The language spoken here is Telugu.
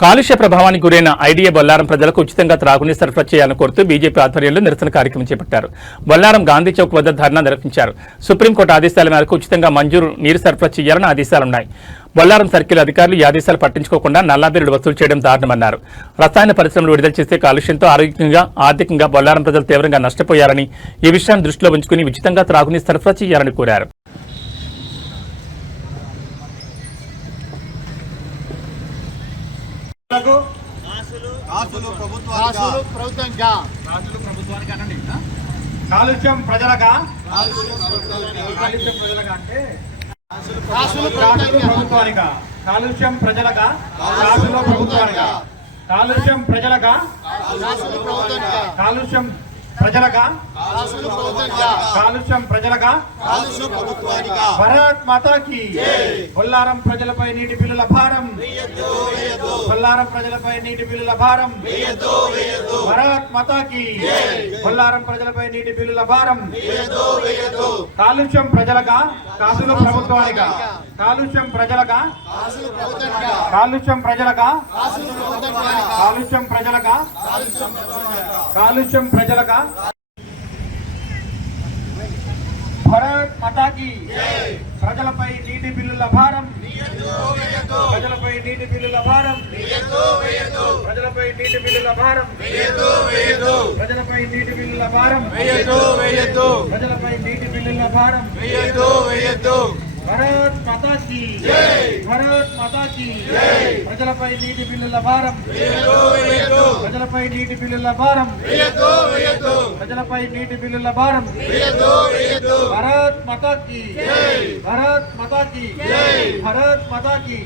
కాలుష్య ప్రభావానికి గురైన ఐడిఏ బొల్లారం ప్రజలకు ఉచితంగా త్రాగునీరు సరఫరా చేయాలని కోరుతూ బీజేపీ ఆధ్వర్యంలో నిరసన కార్యక్రమం చేపట్టారు. బొల్లారం గాంధీ చౌక్ వద్ద ధర్నా నిర్వహించారు. సుప్రీంకోర్టు ఆదేశాల మేరకు ఉచితంగా మంజూరు నీరు సరఫరా చేయాలని ఆదేశాలున్నాయి. బొల్లారం సర్కిల్ అధికారులు ఈ ఆదేశాలు పట్టించుకోకుండా నల్లాబిల్లులు వసూలు చేయడం దారుణమన్నారు. రసాయన పరిశ్రమలు విడుదల చేసే కాలుష్యంతో ఆరోగ్యంగా ఆర్థికంగా బొల్లారం ప్రజలు తీవ్రంగా నష్టపోయారని, ఈ విషయాన్ని దృష్టిలో ఉంచుకుని ఉచితంగా త్రాగునీరు సరఫరా చేయాలని కోరారు. కాలుష్యం ప్రజలగా ప్రభుత్వానిగా కాలుష్యం ప్రజలగా ప్రభుత్వానిగా కాలుష్యం ప్రజలగా కాలుష్యం ప్రజలగా కాలుష్యం ప్రజలగా భారత్ మాతా కీ బొల్లారం ప్రజలపై నీటి బిల్లుల భారం బొల్లారం ప్రజలపై నీటి బిల్లుల భారం భారత్ మాతా కీ బొల్లారం ప్రజలపై నీటి బిల్లుల భారం కాలుష్యం ప్రజలగా కాసులు ప్రభుత్వానిగా కాలుష్యం ప్రజలగా కాలుష్యం ప్రజలగా కాలుష్యం ప్రజలగా కాలుష్యం ప్రజలగా భారత్ మాతా కీ ప్రజలపై నీటి బిల్లుల భారం ప్రజలపై నీటి బిల్లుల భారం ప్రజలపై నీటి బిల్లుల భారం ప్రజలపై నీటి బిల్లుల భారం ప్రజలపై నీటి బిల్లుల భారం భారత్ మాతా కీ భారత్ మాతా కీ ప్రజలపై నీటి బిల్లుల భారం ప్రజలపై నీటి బిల్లుల భారం ప్రజలపై నీటి బిల్లుల భారం భారత్ మాతా కీ భారత్ మాతా కీ భారత్ మాతా కీ